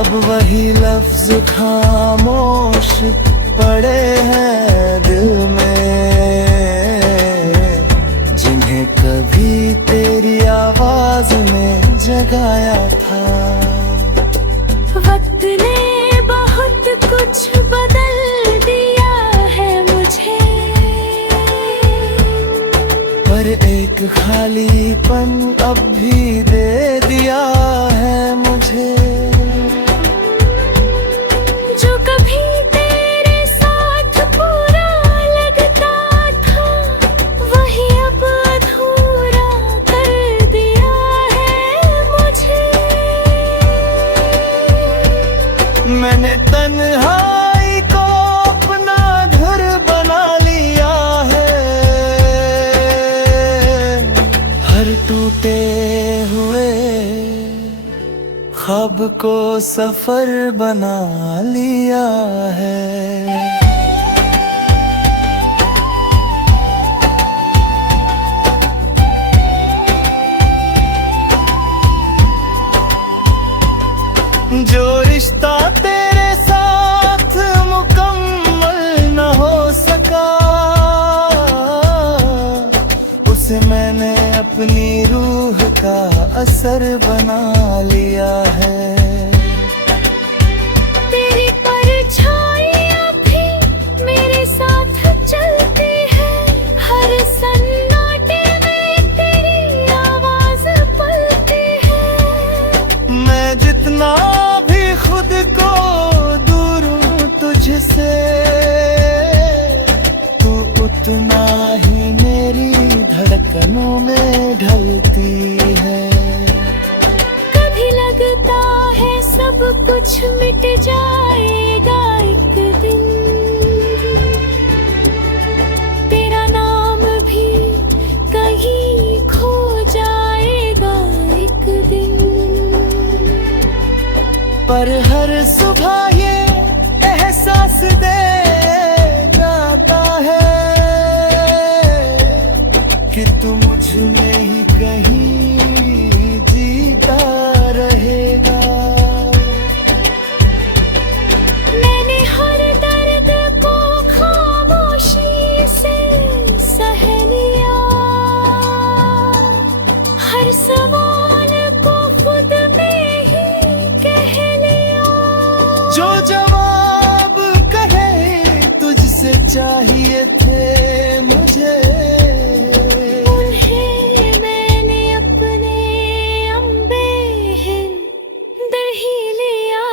अब वही लफ्ज खामोश पड़े हैं दिल में, जिन्हें कभी तेरी आवाज ने जगाया था। वक्त ने बहुत कुछ बदल दिया है मुझे, पर एक खालीपन अब भी दे दिया है मुझे। जो कभी तेरे साथ पूरा लगता था, वही अब अधूरा कर दिया है मुझे। मैंने तन्हाई को अपना घर बना लिया है, हर टूटे हुए ख्वाब को सफर बना लिया है। जो रिश्ता तेरे साथ मुकम्मल न हो सका, उसे मैंने अपनी रूह का असर बना लिया है। तेरी परछाइयाँ भी मेरे साथ चलती है, हर सन्नाटे में तेरी आवाज पलती है। मैं जितना भी खुद को दूर हूँ तुझसे, तू उतना ही मेरी धड़कनों में ढलती है। कभी लगता है सब कुछ मिट जाएगा एक दिन, तेरा नाम भी कहीं खो जाएगा एक दिन। पर हर सुबह ये एहसास दे जाता है कि तू मुझ में ही कहीं जीता रहेगा। मैंने हर दर्द को खामोशी से सह लिया, हर सवाल को खुद में ही कह लिया। जो जवाब कहे तुझसे चाहिए थे मुझे, उन्हें मैंने अपने अंबे ही लिया।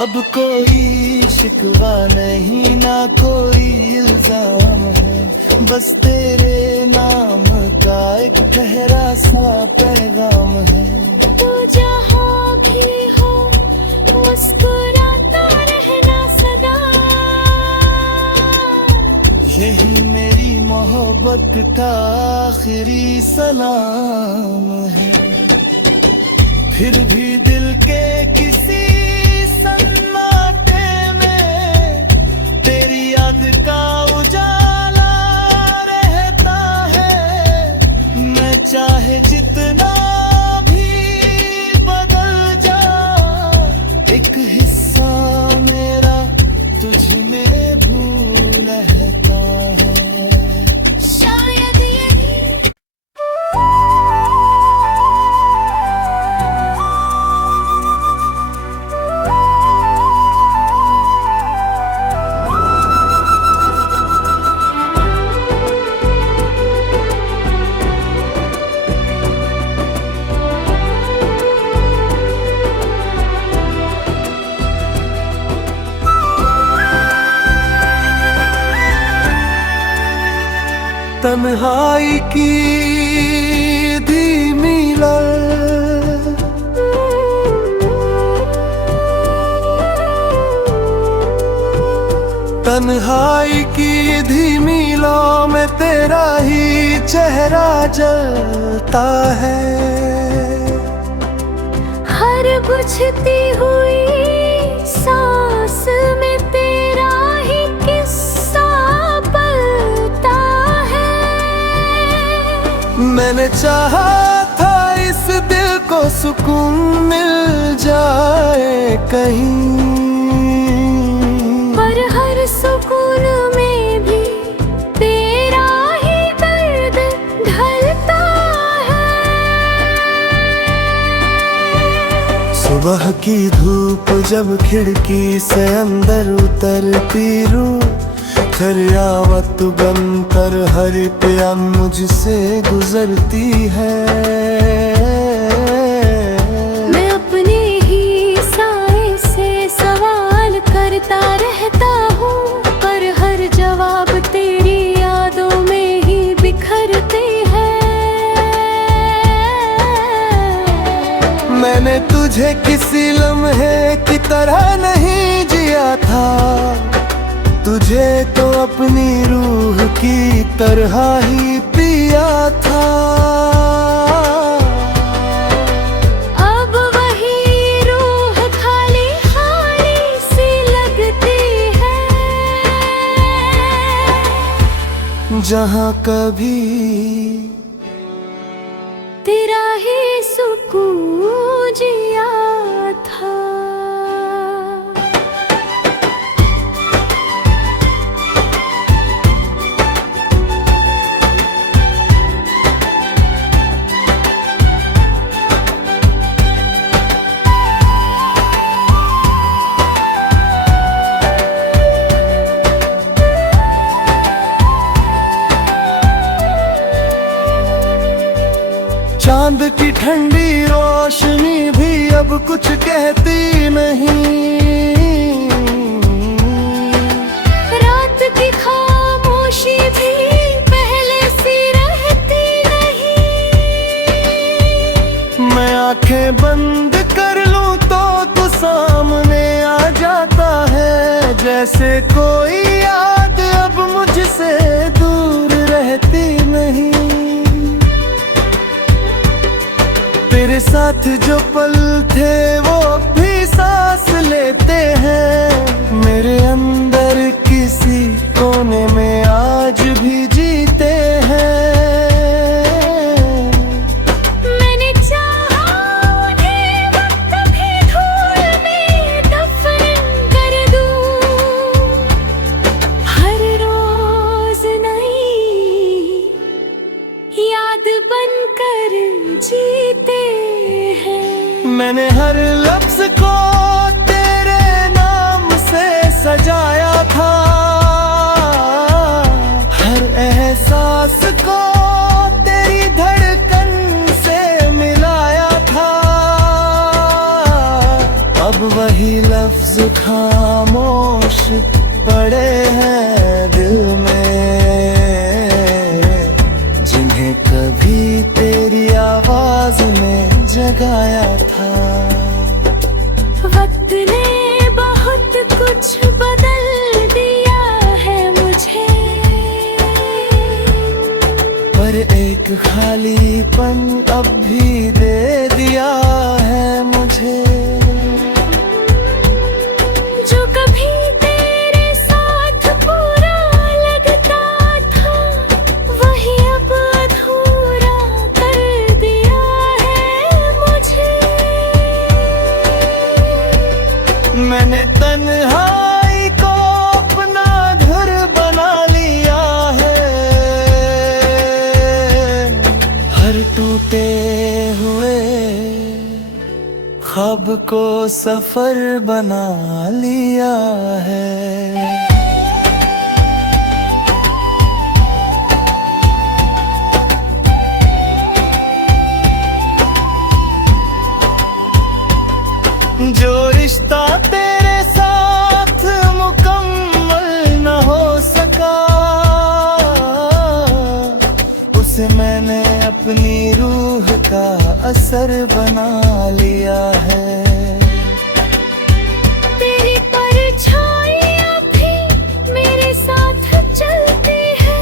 अब कोई शिकवा नहीं ना कोई इल्जाम है, बस तेरे नाम का एक गहरा सा पैगाम है। तू जहाँ भी हो मुस्कुराता रहना सदा, यही मेरी मोहब्बत का आखिरी सलाम है। फिर भी दिल के किसी सन्नाटे में तेरी याद का उजाला रहता है। मैं चाहे जितना भी बदल जा, एक हिस्सा मेरा तुझ में भूल रहता है। शायद यही तन्हाई की धीमी लहर, तन्हाई की धीमी लौ में तेरा ही चेहरा जलता है। हर बुझती हुई सांस में तेरा ही किस्सा पलता है। मैंने चाहा था इस दिल को सुकून मिल जाए कहीं, पर हर सुकून में भी तेरा ही दर्द ढलता है। सुबह की धूप जब खिड़की से अंदर उतरती रूह, थरियावत गम कर हर प्यार मुझसे गुजरती है। मैं अपने ही साए से सवाल करता रहता हूँ, पर हर जवाब तेरी यादों में ही बिखरते हैं। मैंने तुझे किसी लम्हे की तरह नहीं जिया था, तुझे तो अपनी रूह की तरह ही पिया था। अब वही रूह खाली खाली सी लगती है, जहाँ कभी तेरा ही सुकून जिया था। चांद की ठंडी रोशनी भी अब कुछ कहती नहीं, रात की खामोशी भी पहले सी रहती नहीं। मैं आंखें बंद कर लूं तो तू सामने आ जाता है, जैसे कोई याद अब मुझसे दूर रहती नहीं। तेरे साथ जो पल थे वो अब भी सांस लेते हैं, मेरे अंदर किसी कोने में आज भी जीते हैं। मैंने चाहा उन्हें वक्त भी धूल में दफन कर दूं, हर रोज नई याद बनकर जीते हैं। मैंने हर लफ्ज को तेरे नाम से सजाया था, हर एहसास को तेरी धड़कन से मिलाया था। अब वही लफ्ज खामोश पड़े हैं दिल में, जिन्हें कभी तेरी आवाज में जगाया था। वक्त ने बहुत कुछ बदल दिया है मुझे, पर एक खालीपन अब भी दे दिया है मुझे। जो कभी तेरे साथ पूरा लगता था, वही अब अधूरा कर दिया है मुझे। मैंने तन्हाई को अपना घर बना लिया है, हर टूटे हुए ख्वाब को सफर बना लिया है। जो रिश्ता तेरे साथ मुकम्मल न हो सका, उसे मैंने अपनी रूह का असर बना लिया है। तेरी परछाइयाँ भी मेरे साथ चलती है,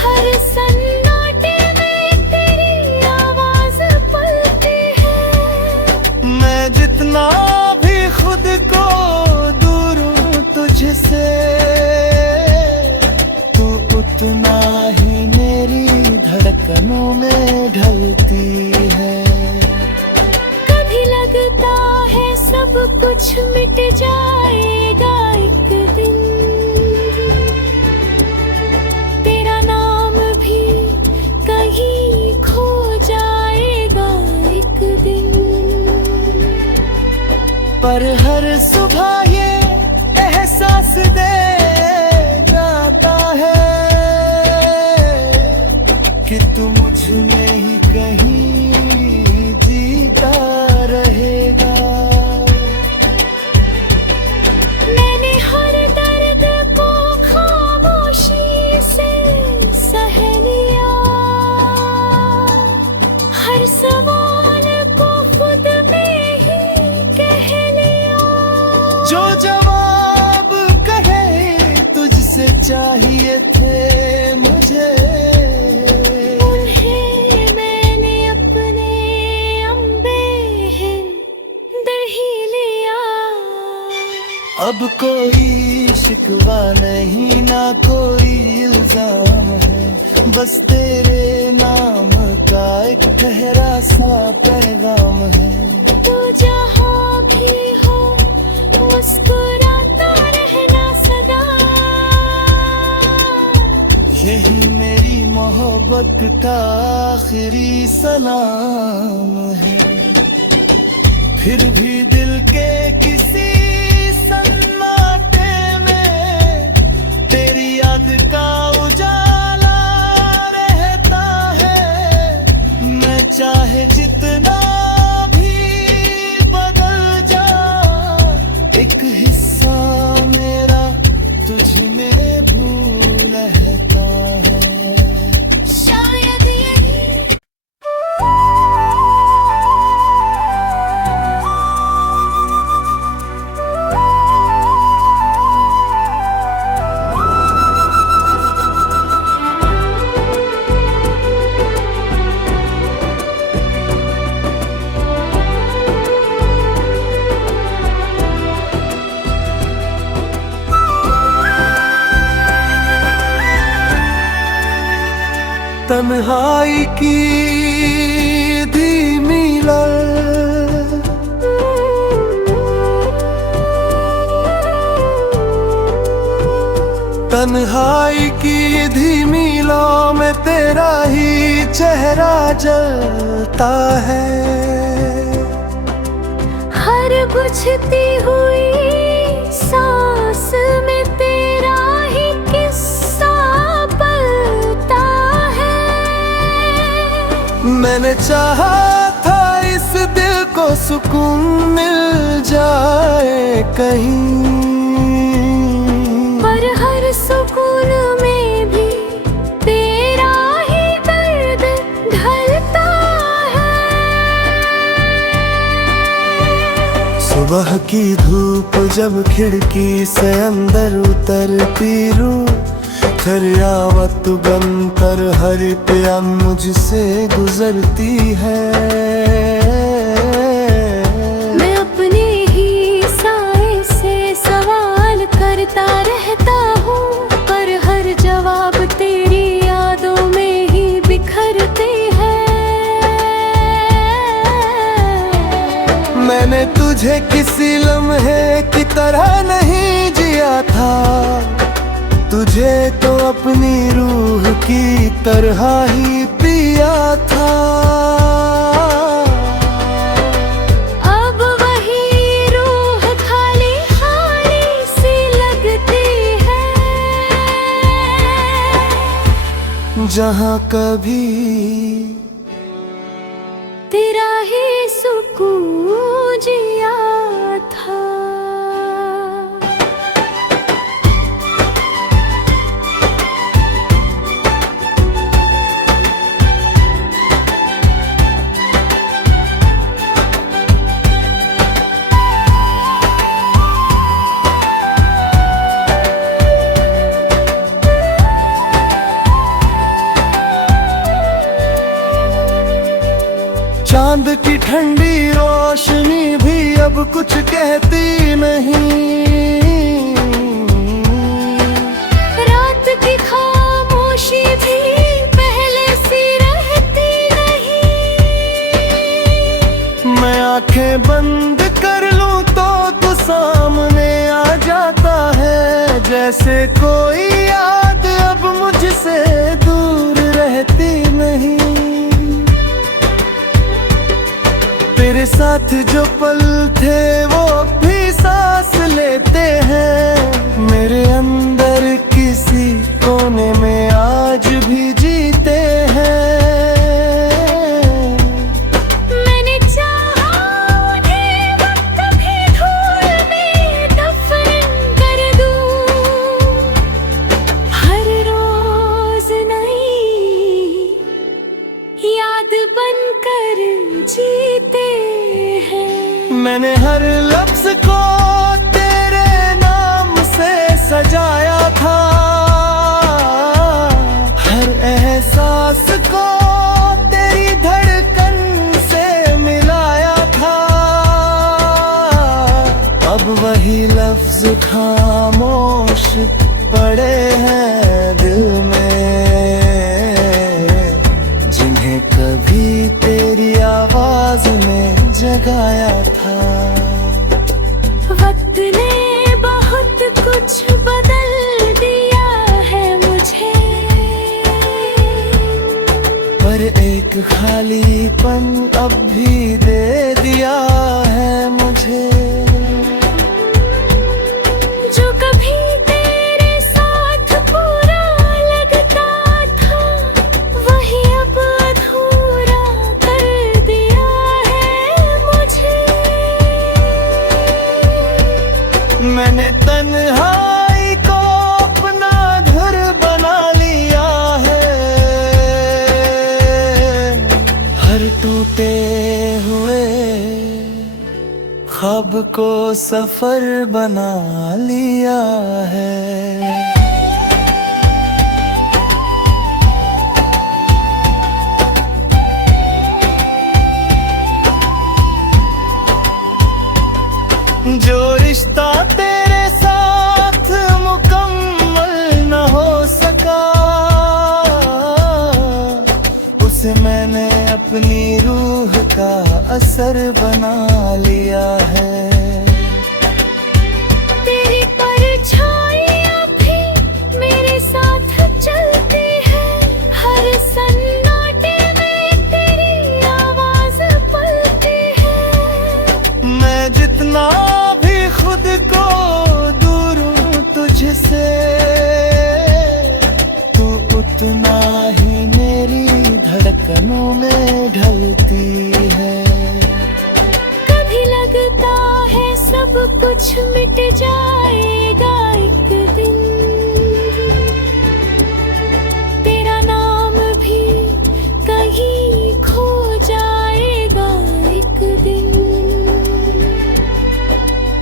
हर सन्नाटे में तेरी आवाज पलती है। मैं जितना भी खुद को दूर हूँ तुझसे, तू उतना ही मेरी धड़कनों में ढलती है। कभी लगता है कुछ मिट जाएगा एक दिन, तेरा नाम भी कहीं खो जाएगा एक दिन। पर हर सुबह ये एहसास दे जाता है कि तू मुझ में ही कहीं जीता रहेगा। मैंने हर दर्द को खामोशी से सह लिया, हर सवाल को खुद में ही कह लिया। जो जवाब कहे तुझसे चाहिए थे मुझे, उन्हें मैंने अपने अम्बे दही लिया। अब कोई शिकवा नहीं ना कोई इल्जाम है, बस तेरे नाम का एक गहरा सा पैगाम है। तू जहाँ भी हो मुस्कुराता रहना सदा, यही मेरी मोहब्बत का आखिरी सलाम है। फिर भी दिल के किसी सन्नाटे में तेरी याद का उजाला रहता है। मैं चाहे जितना भी बदल जा, एक हिस्सा मेरा तुझ में भूल रहता है। शायद यही तन्हाई की धीमी लहर, तन्हाई की धीमी लौ में तेरा ही चेहरा जलता है। हर बुझती हुई सांस में तेरा ही किस्सा पलता है। मैंने चाहा था इस दिल को सुकून मिल जाए कहीं, पर हर सुकून में भी तेरा ही दर्द ढलता है। सुबह की धूप जब खिड़की से अंदर उतरती रूह, दरियावत बनकर हर प्यान मुझसे गुजरती है। मैं अपने ही साए से सवाल करता रहता हूँ, पर हर जवाब तेरी यादों में ही बिखरते हैं। मैंने तुझे किसी लम्हे की तरह नहीं जिया था, तुझे तो अपनी रूह की तरह ही पिया था। अब वही रूह खाली खाली सी लगती है, जहाँ कभी तेरा ही सुकून जिया था। चांद की ठंडी रोशनी भी अब कुछ कहती नहीं, रात की खामोशी भी पहले सी रहती नहीं। मैं आंखें बंद कर लूं तो तू सामने आ जाता है, जैसे कोई याद अब मुझसे दूर रहती नहीं। तेरे साथ जो पल थे वो अब भी सांस लेते हैं, मेरे अंदर किसी कोने में आज भी जीते हैं। मैंने चाहा उन्हें वक्त भी धूल में दफन कर दूं, हर रोज नई याद बनकर जीते हैं। मैंने हर लफ्ज को तेरे नाम से सजाया था, हर एहसास को तेरी धड़कन से मिलाया था। अब वही लफ्ज खामोश पड़े हैं दिल में, जिन्हें कभी तेरी आवाज में जगाया था। वक्त ने बहुत कुछ बदल दिया है मुझे, पर एक खालीपन अब भी दे दिया है मुझे। जो कभी तेरे साथ पूरा लगता था, वही अब अधूरा कर दिया है मुझे। मैंने तन्हाई को अपना घर बना लिया है, हर टूटे हुए ख्वाब को सफर बना लिया है। जो रिश्ता तेरे साथ मुकम्मल न हो सका, उसे मैंने अपनी रूह का असर बना लिया है। तेरी परछाइयाँ भी मेरे साथ चलती है, हर सन्नाटे में तेरी आवाज पलती है। मैं जितना भी खुद को दूर हूँ तुझसे, तू उतना ही मेरी धड़कनों में ढलती है। कभी लगता है सब कुछ मिट जाएगा एक दिन, तेरा नाम भी कहीं खो जाएगा एक दिन।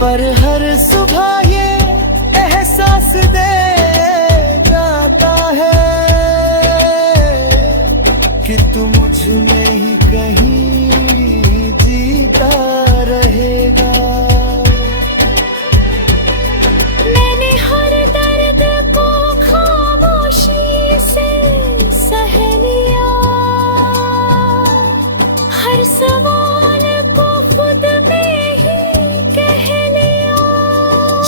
पर हर सुबह ये एहसास दे जाता है कि तू मुझ में ही कहीं जीता रहेगा। मैंने हर दर्द को खामोशी से सह लिया, हर सवाल को खुद में ही कह लिया।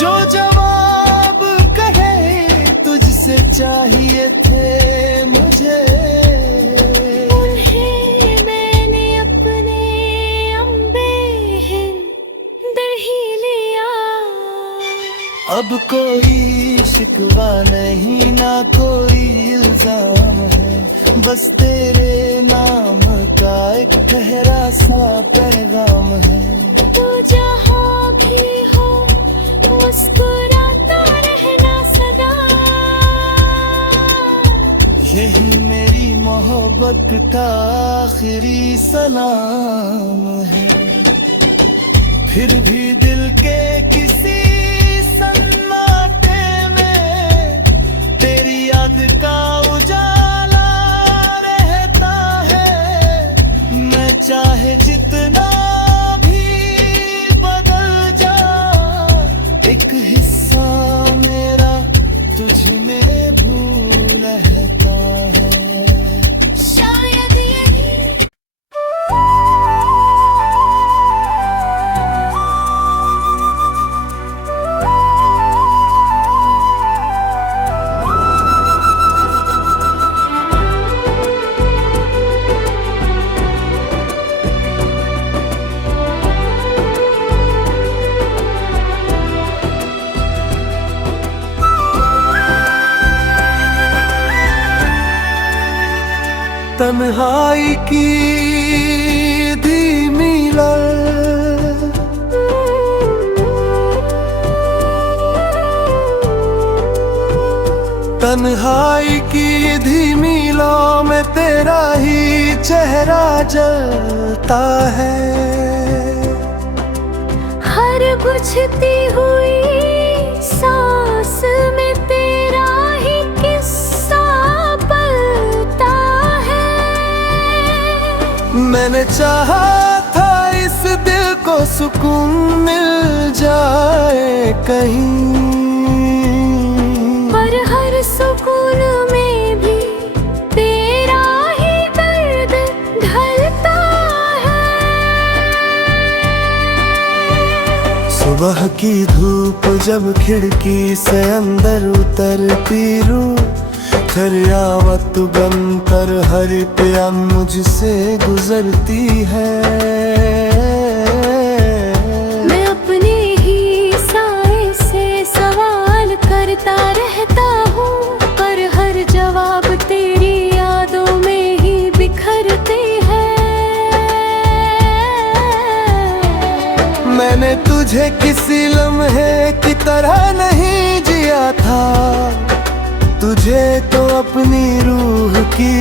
जो जवाब कहे तुझसे चाहिए थे मुझे, उन्हें मैंने अपने अम्बे दर ही लिया। अब कोई शिकवा नहीं ना कोई इल्जाम है, बस तेरे नाम का एक गहरा सा पैगाम है। तू जहाँ भी हो मुस्कुराता रहना सदा, यही मेरी मोहब्बत का आखिरी सलाम है। फिर भी दिल के किसी सन्नाटे में तेरी याद का उजाला रहता है। मैं चाहे जितना भी बदल जा, एक हिस्सा मेरा तुझ में भूल रहता है। शायद यही तन्हाई की धीमी लौ, तन्हाई की धीमी लौ में तेरा ही चेहरा जलता है। हर बुझती हुई सांस में तेरा ही किस्सा पलता है। मैंने चाहा था इस दिल को सुकून मिल जाए कहीं, पर हर सुकून में भी तेरा ही दर्द ढलता है। सुबह की धूप जब खिड़की से अंदर उतरती रूह, दरियावत बनकर हर प्याम मुझसे गुजरती है। मैं अपने ही साए से सवाल करता रहता हूँ, पर हर जवाब तेरी यादों में ही बिखरते हैं। मैंने तुझे किसी लम्हे की तरह नहीं जिया था, तुझे तो अपनी रूह की